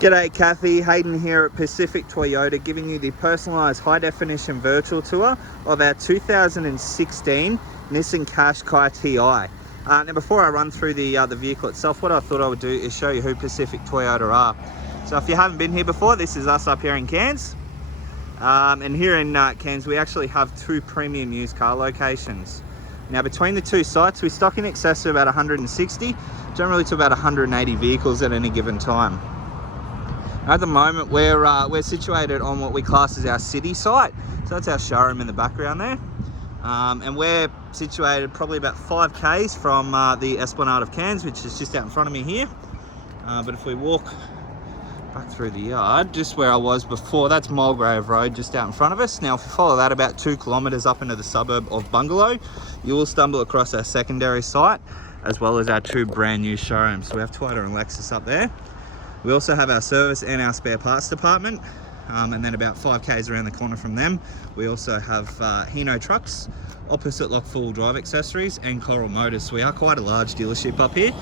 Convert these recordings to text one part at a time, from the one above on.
G'day Kathy, Hayden here at Pacific Toyota, giving you the personalised high-definition virtual tour of our 2016 Nissan Qashqai TI. Now before I run through the vehicle itself, what I thought I would do is show you who Pacific Toyota are. So if you haven't been here before, this is us up here in Cairns. And here in Cairns we actually have two premium used car locations. Now between the two sites we stock in excess of about 160, generally to about 180 vehicles at any given time. At the moment we're situated on what we class as our city site, so that's our showroom in the background there, and we're situated probably about 5 k's from the Esplanade of Cairns, which is just out in front of me here. But if we walk back through the yard, just where I was before, that's Mulgrave Road just out in front of us. Now if you follow that about 2 kilometres up into the suburb of Bungalow, you will stumble across our secondary site as well as our two brand new showrooms. So we have Toyota and Lexus up there. We also have our service and our spare parts department, and then about 5 k's around the corner from them we also have Hino Trucks, Opposite Lock full drive accessories, and Coral Motors. So we are quite a large dealership up here.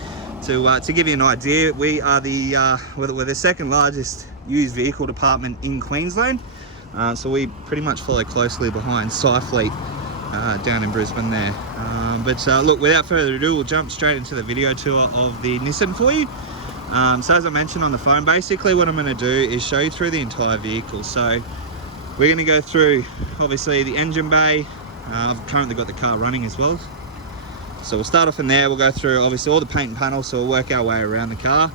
To give you an idea, we are we're the second largest used vehicle department in Queensland, so we pretty much follow closely behind Cyfleet down in Brisbane there. But look, without further ado, we'll jump straight into the video tour of the Nissan for you. So as I mentioned on the phone, basically what I'm going to do is show you through the entire vehicle. So we're going to go through obviously the engine bay. I've currently got the car running as well, so we'll start off in there. We'll go through obviously all the paint and panels, so we'll work our way around the car,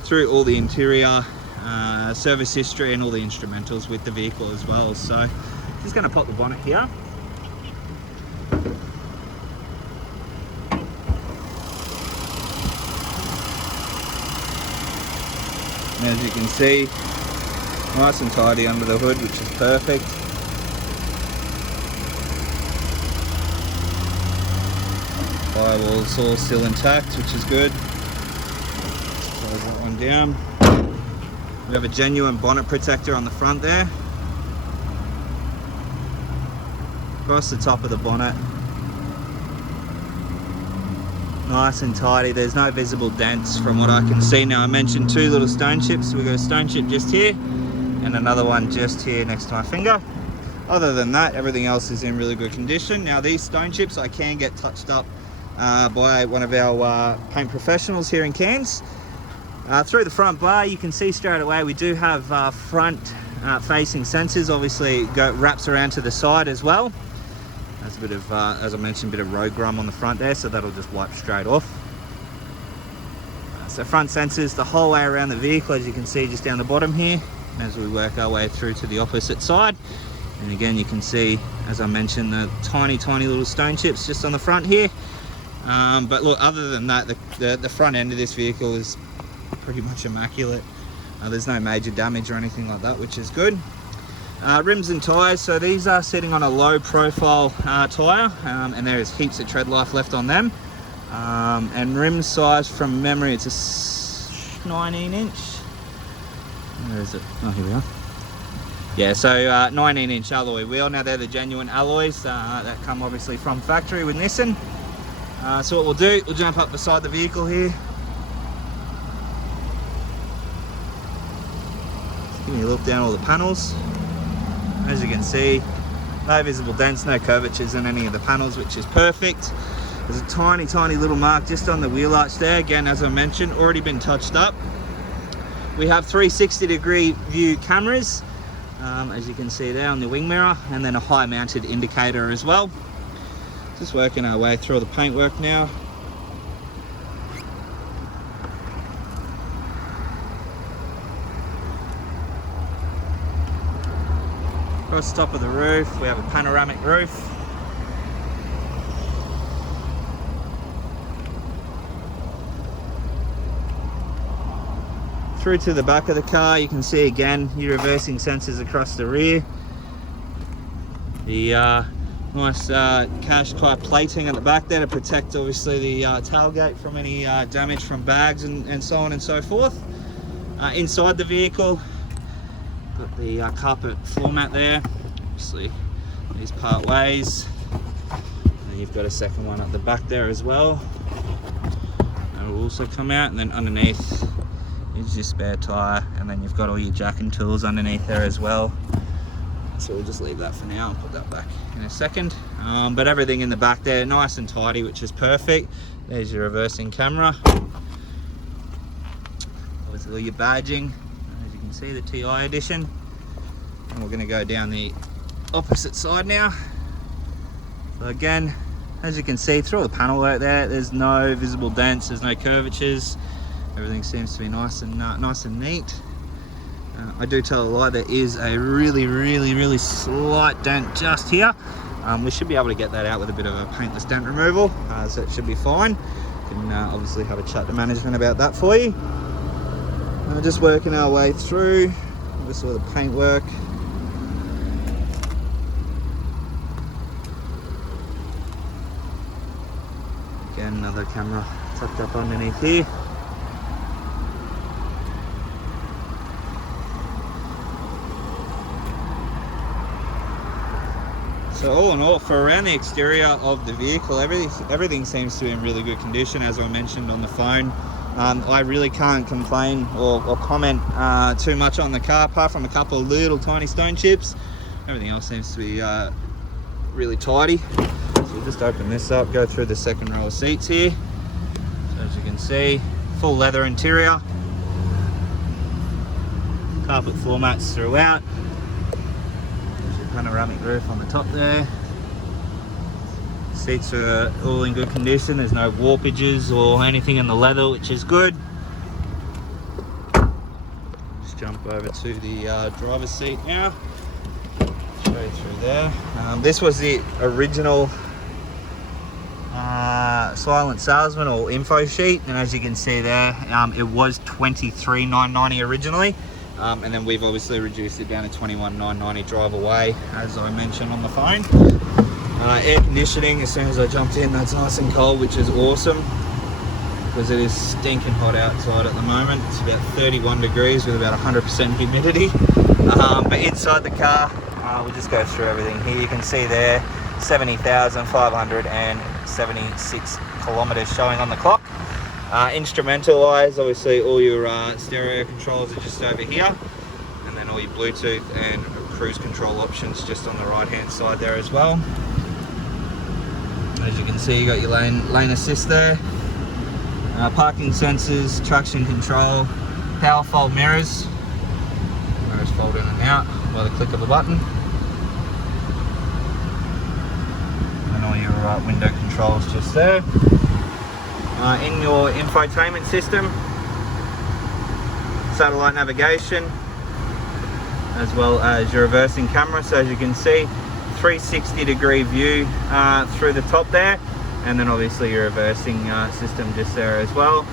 through all the interior, service history, and all the instrumentals with the vehicle as well. So just going to pop the bonnet here. And as you can see, nice and tidy under the hood, which is perfect. Firewall's all still intact, which is good. Close that one down. We have a genuine bonnet protector on the front there. Across the top of the bonnet. Nice and tidy, there's no visible dents from what I can see. Now I mentioned 2 little stone chips. We've got a stone chip just here and another one just here next to my finger. Other than that, everything else is in really good condition. Now these stone chips I can get touched up by one of our paint professionals here in Cairns. Through the front bar you can see straight away we do have front facing sensors. Obviously it wraps around to the side as well. There's a bit of, as I mentioned, a bit of road grime on the front there, so that'll just wipe straight off. So front sensors the whole way around the vehicle, as you can see just down the bottom here, as we work our way through to the opposite side. And again you can see, as I mentioned, the tiny little stone chips just on the front here. But look, other than that, the front end of this vehicle is pretty much immaculate. There's no major damage or anything like that, which is good. Rims and tyres, so these are sitting on a low profile tyre, and there is heaps of tread life left on them. And rim size, from memory, it's a 19 inch. Where is it? Oh, here we are. Yeah, so 19 inch alloy wheel. Now they're the genuine alloys that come obviously from factory with Nissan. So what we'll do, we'll jump up beside the vehicle here. Just give me a look down all the panels. As you can see, no visible dents, no curvatures in any of the panels, which is perfect. There's a tiny little mark just on the wheel arch there. Again, as I mentioned, already been touched up. We have 360-degree view cameras, as you can see there on the wing mirror, and then a high mounted indicator as well. Just working our way through all the paintwork now. Across the top of the roof we have a panoramic roof. Through to the back of the car, you can see again your reversing sensors across the rear. The nice Qashqai plating at the back there to protect obviously the tailgate from any damage from bags and so on and so forth. Inside the vehicle, got the carpet floor mat there. Obviously these part ways, and you've got a second one at the back there as well. That will also come out, and then underneath is your spare tyre, and then you've got all your jacking tools underneath there as well. So we'll just leave that for now and put that back in a second. But everything in the back there, nice and tidy, which is perfect. There's your reversing camera. Obviously all your badging, as you can see, the TI edition. And we're going to go down the opposite side now. So again, as you can see through all the panel work there, there's no visible dents, there's no curvatures. Everything seems to be nice and neat. I do tell a lie, there is a really slight dent just here. We should be able to get that out with a bit of a paintless dent removal, so it should be fine. Can obviously have a chat to management about that for you. Just working our way through, just all the paintwork. Again, another camera tucked up underneath here. So all in all, for around the exterior of the vehicle, everything seems to be in really good condition, as I mentioned on the phone. I really can't complain or comment too much on the car, apart from a couple of little tiny stone chips. Everything else seems to be really tidy. So we'll just open this up, go through the second row of seats here. So as you can see, full leather interior, carpet floor mats throughout. Panoramic roof on the top there. Seats are all in good condition, there's no warpages or anything in the leather, which is good. Just jump over to the driver's seat now. Show you through there. This was the original silent salesman or info sheet, and as you can see there, it was $23,990 originally. And then we've obviously reduced it down to $21,990 drive away, as I mentioned on the phone. Air conditioning, as soon as I jumped in, that's nice and cold, which is awesome, because it is stinking hot outside at the moment. It's about 31 degrees with about 100% humidity. But inside the car, we'll just go through everything here. You can see there, 70,576 kilometers showing on the clock. Instrumental wise, obviously all your stereo controls are just over here, and then all your Bluetooth and cruise control options just on the right hand side there as well. As you can see, you got your lane assist there, parking sensors, traction control, power fold mirrors fold in and out by the click of a button, and all your window controls just there. In your infotainment system, satellite navigation, as well as your reversing camera. So as you can see, 360-degree view through the top there, and then obviously your reversing system just there as well.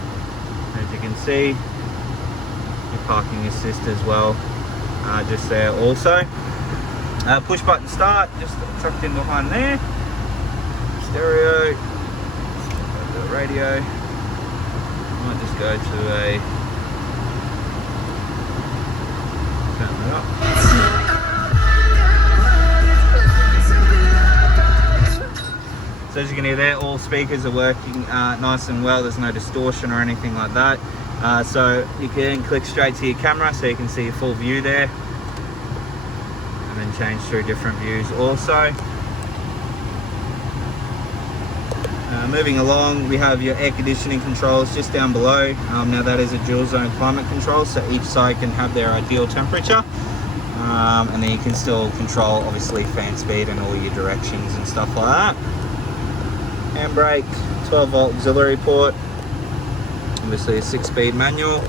As you can see, your parking assist as well, just there also. Push button start, just tucked in behind there. Stereo. Radio. Might just go to a turn that up. So as you can hear there, all speakers are working nice and well. There's no distortion or anything like that. So you can click straight to your camera so you can see your full view there, and then change through different views also. Moving along, we have your air conditioning controls just down below. Now that is a dual zone climate control, so each side can have their ideal temperature, and then you can still control obviously fan speed and all your directions and stuff like that. Handbrake, 12-volt auxiliary port, obviously a 6-speed manual.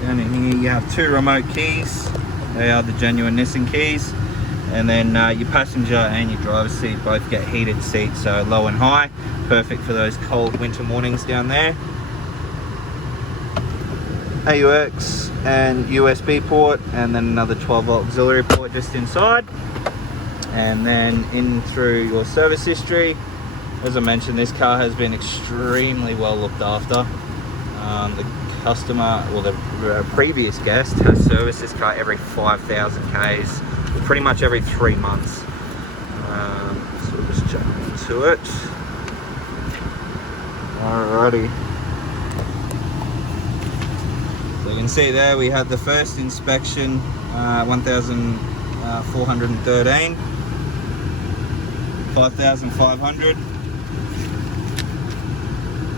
Down in here you have 2 remote keys. They are the genuine Nissan keys. And then your passenger and your driver's seat both get heated seats, so low and high, perfect for those cold winter mornings down there. AUX and USB port, and then another 12-volt auxiliary port just inside. And then in through your service history, as I mentioned, this car has been extremely well looked after. The customer, well, the previous guest has serviced this car every 5,000 Ks. Pretty much every 3 months. So we'll just jump into it. Alrighty. So you can see there we had the first inspection, 1,413, 5,500,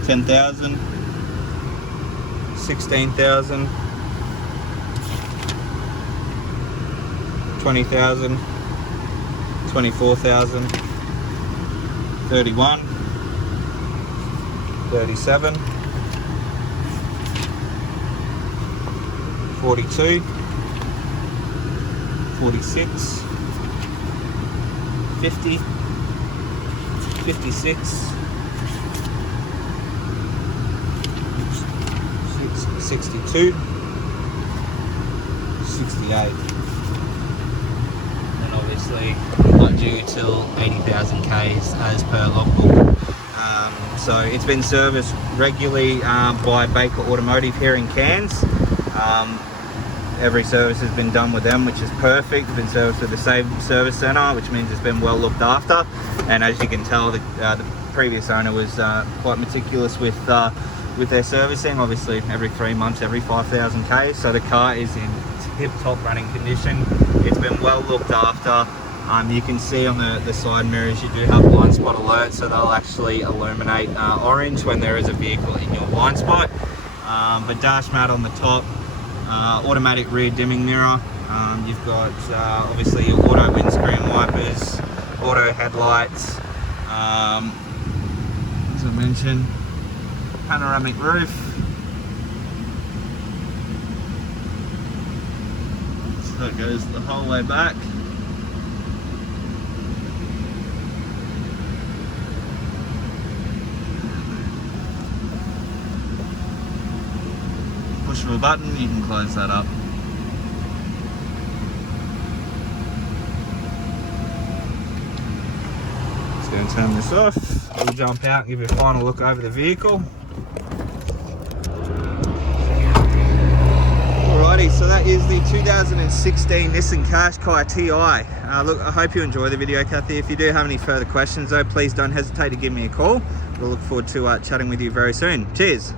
10,000, 16,000, 20,000, 24,000, 31, 37, 42, 46, 50, 56, 62, 68. And obviously not due till 80,000 Ks as per logbook. So it's been serviced regularly by Baker Automotive here in Cairns. Every service has been done with them, which is perfect. It's been serviced with the same service centre, which means it's been well looked after. And as you can tell, the previous owner was quite meticulous with their servicing. Obviously, every 3 months, every 5,000 K. So the car is in tip-top running condition. It's been well looked after. You can see on the side mirrors you do have blind spot alerts, so they'll actually illuminate orange when there is a vehicle in your blind spot. But dash mat on the top. Automatic rear dimming mirror. You've got obviously your auto windscreen wipers, auto headlights, as I mentioned, panoramic roof. So it goes the whole way back. Push of a button, you can close that up. Just going to turn this off. We'll jump out and give you a final look over the vehicle. Alrighty, so that is the 2016 Nissan Qashqai Ti. Look, I hope you enjoy the video, Kathy. If you do have any further questions though, please don't hesitate to give me a call. We'll look forward to chatting with you very soon. Cheers.